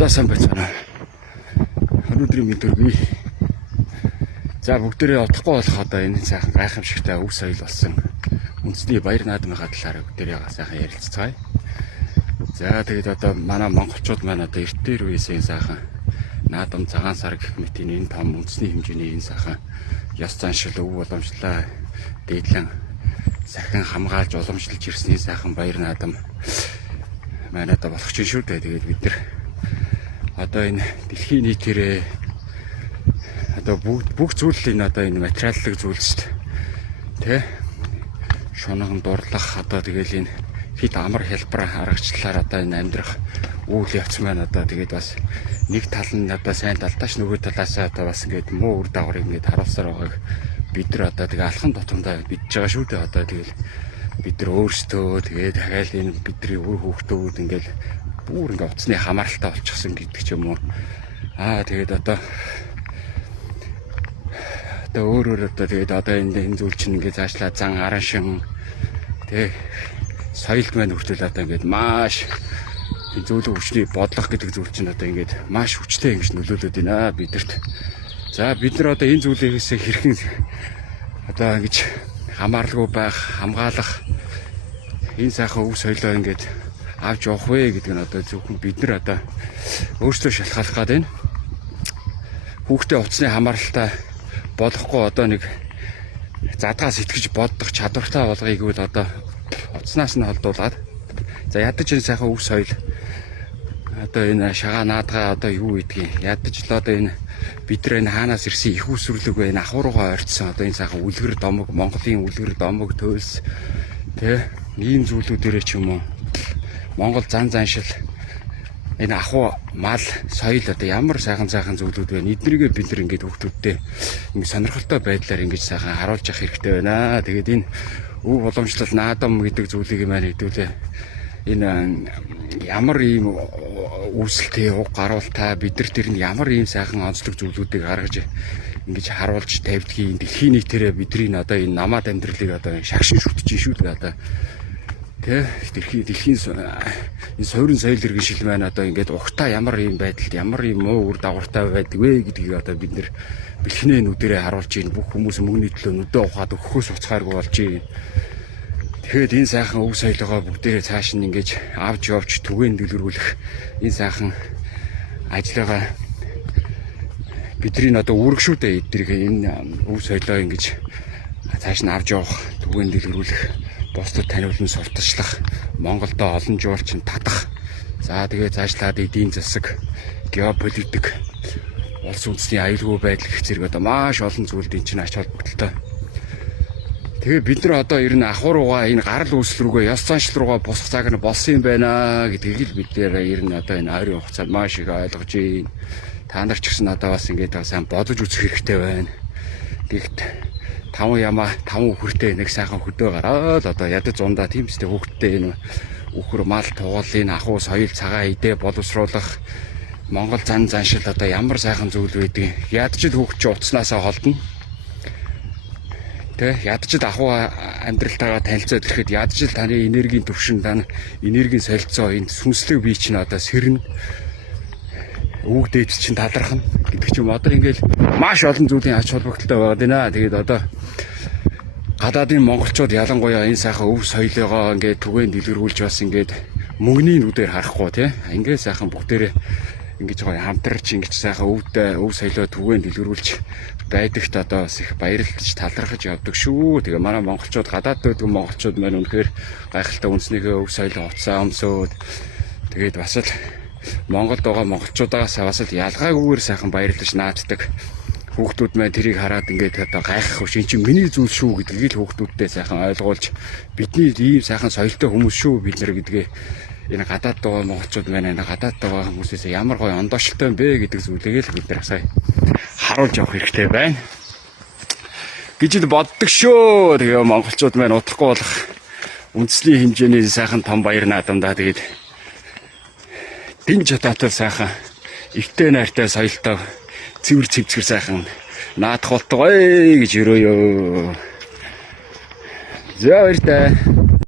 За сайн байцгаана. Өнөөдрийн мэдрэг. За бүгдээрээ утахгүй болох одоо энэ сайхан гайхамшигтай өв соёл болсон үндэсний баяр наадмынхаа талаар бүгдээрээ сайхан ярилцгаая. За тэгээд одоо манай монголчууд маань одоо эрт дээр үеийн сайхан наадам цагаан сар гэх мэт энэ том үндэсний хэмжээний энэ сайхан ёс заншил өв боломжлоо дээдлэн сахин хамгаалж уламжлалж ирсний сайхан баяр наадам манай одоо болох чинь шүү дээ. Тэгээд бид нар одоо энэ дэлхийн нийтээрээ одоо бүх зүйл энэ одоо энэ материаллык зүйлсд тэ шунаган дурлах одоо тэгэл энэ хит амар хэлбэр аргачлалаар одоо энэ амьдрах үйл явц маань одоо тэгээд бас нэг тал нь одоо сайн талдаач нөгөө талаасаа одоо бас ингээд муу үр дагаврыг ингээд харуулсаар байгааг бид нар одоо тэгээ алхан тутамдаа бидж байгаа шүү дээ. Одоо тэгэл бид нар өөрсдөө тэгээд дахиад энэ бидний үр хүүхдүүд ингээд бүр ингээд утасны хамааралтай болчихсон гэдэг ч юм уу. Тэгээд одоо өөрөөр одоо тэгээд одоо энэ зүйл чинь ингээд цаашлаа зан араншин тэг соёлд маань хүртэл одоо ингээд маш зөвлөг хүчний бодлого гэдэг зүйл чинь одоо ингээд маш хүчтэй ингэж нөлөөлөд байна бидэрт. За бид нар одоо энэ зүйлээс хэрхэн одоо ингэж хамааралгүй байх, хамгаалах энэ сайхан өв соёлоо ингээд авч явах вэ гэдэг нь одоо зөвхөн бид нар одоо өөрсдөө шалхалах гээд байна. Хүүхдээ утасны хамааралтай болохгүй одоо нэг задгаас итгэж бодох чадвартай болгоёг бол одоо утаснаас нь холдуулаад за ядаж энэ сайхан өв соёл одоо энэ шагаа наадгаа одоо юу гэдгийг ядаж л одоо энэ бид нар энэ хаанаас ирсэн их усрлэг энэ ахууруугаа ойртсон одоо энэ сайхан үлгэр домог Монголын үлгэр домог төлс тэ ийм зүйлүүдээрээ ч юм уу Монгол зан заншил энэ ахуй мал соёл одоо ямар сайхан зүйлүүд байна. Эднэрийг бид нар ингээд хүүхдүүдтэй ингээд сонирхолтой байдлаар ингээд сайхан харуулж явах хэрэгтэй байна. Тэгээд энэ өв боломжлол наадам гэдэг зүйлийг маань хэдүүлээ энэ ямар ийм үүсэлтэй уг гаруултай бид нар тэр нь ямар ийм сайхан онцлог зүйлүүдийг гаргаж ингэж харуулж тавьдгийг дэлхийн нийтээрээ бидний одоо энэ намаад амьдралыг одоо шагшин шүтэж шүү дээ одоо тэ дэлхийн энэ суурин соёл иргэншил маань одоо ингээд угтаа ямар ийм байдалд ямар ийм муу үр дагавартай байдаг вэ гэдгийг одоо бид нэр бэлхнээ нүдэрээ харуулж ийн бүх хүмүүс мөнгөний төлөө нүдээ ухаад өгөхөөс уцхааргүй болж ийн. Тэгэхээр энэ сайхан өв соёлогоо бүгдээрээ цааш нь ингэж авч явж түгээн дэлгэрүүлэх энэ сайхан ажиллагаа бидний одоо үүрэг шүү дээ. Эднийг энэ өв соёлоо ингэж цааш нь авч явах түгээн дэлгэрүүлэх бусдад таниулан сурталчлах Монголдо олон жуулчин татах. За тэгээ цаашлаад эдийн засаг, геополитик, улс үндэсний аюулгүй байдал гэх зэрэг одоо маш олон зүйлд энэ чинь ач холбогдолтой. Тэгээ бид нар одоо ер нь ахууруугаа энэ гарал үүсэл рүүгээ ёс заншил руугаа босох цаг нь болсон юм байна гэдгийг л бид нэр ер нь одоо энэ ойрын хугацаанд маш их ойлгож байна. Та нар ч гэсэн одоо бас ингээд сайн бодож үзэх хэрэгтэй байна. Гэхдээ 5 хүүхэртэй нэг сайхан хөдөө гараад одоо ядаж зундаа тийм ч хүүхдтэй энэ үхэр мал тугуулын ахуй соёл цагаан идэ боловсруулах Монгол зан заншил одоо ямар сайхан зүйл байдгийг ядаж л хүүхд чи утаснасаа холдно. Тэ ядаж л ахуй амьдралтайгаа танилцаад ирэхэд ядаж л таны энергийн төвшин тань энергийн солилцоо энэ сүнслэг бие чинь одоо сэрнэ. Өвөг дээд чинь талархна гэдэг ч юм одоо ингээл маш олон зүйлийн ач холбогдолтой байгаад байна. Тэгээд одоо гадаадын монголчууд ялангуяа энэ сайхан өв соёлоогоо ингээд түгээн дэлгэрүүлж бас ингээд мөнгөний нүдээр харахгүй тий. Ингээд сайхан бүгдээрээ ингэж гоё хамтарч ингэж сайхан өв соёлоо түгээн дэлгэрүүлж байдагт одоо бас их баярлж талархаж явдаг шүү. Тэгээ манай монголчууд гадаад байдаг монголчууд маань үнэхээр гайхалтай үндэснийхээ өв соёлоо уцаа өмсөөд тэгээд бас л Монголд байгаа монголчуудаас бас л ялгаагүйгээр сайхан баярлаж нааддаг. Хүүхдүүд маань тэрийг хараад ингээд одоо гайхах биш. Энд чинь миний зүйл шүү гэдгийг л хүүхдүүдтэй сайхан ойлгуулж бидний ийм сайхан соёлтой хүмүүс шүү бид нар гэдгээ энэ гадаад байгаа монголчууд маань энэ гадаад байгаа хүмүүсээс ямар гоё ондоошилтой юм бэ гэдэг зүйлийг л бид нар сая харуулж явах хэрэгтэй байна гэж л боддог шүү. Тэгээ монголчууд маань утахгүй болох үндэсний хэмжээний сайхан том баяр наадамдаа тэгээд энэ чатаатай сайхан ихтэй найртай соёлтой цэвэр цэвцгэр сайхан наадах болтгоо гэж өрөөё. За баяртай.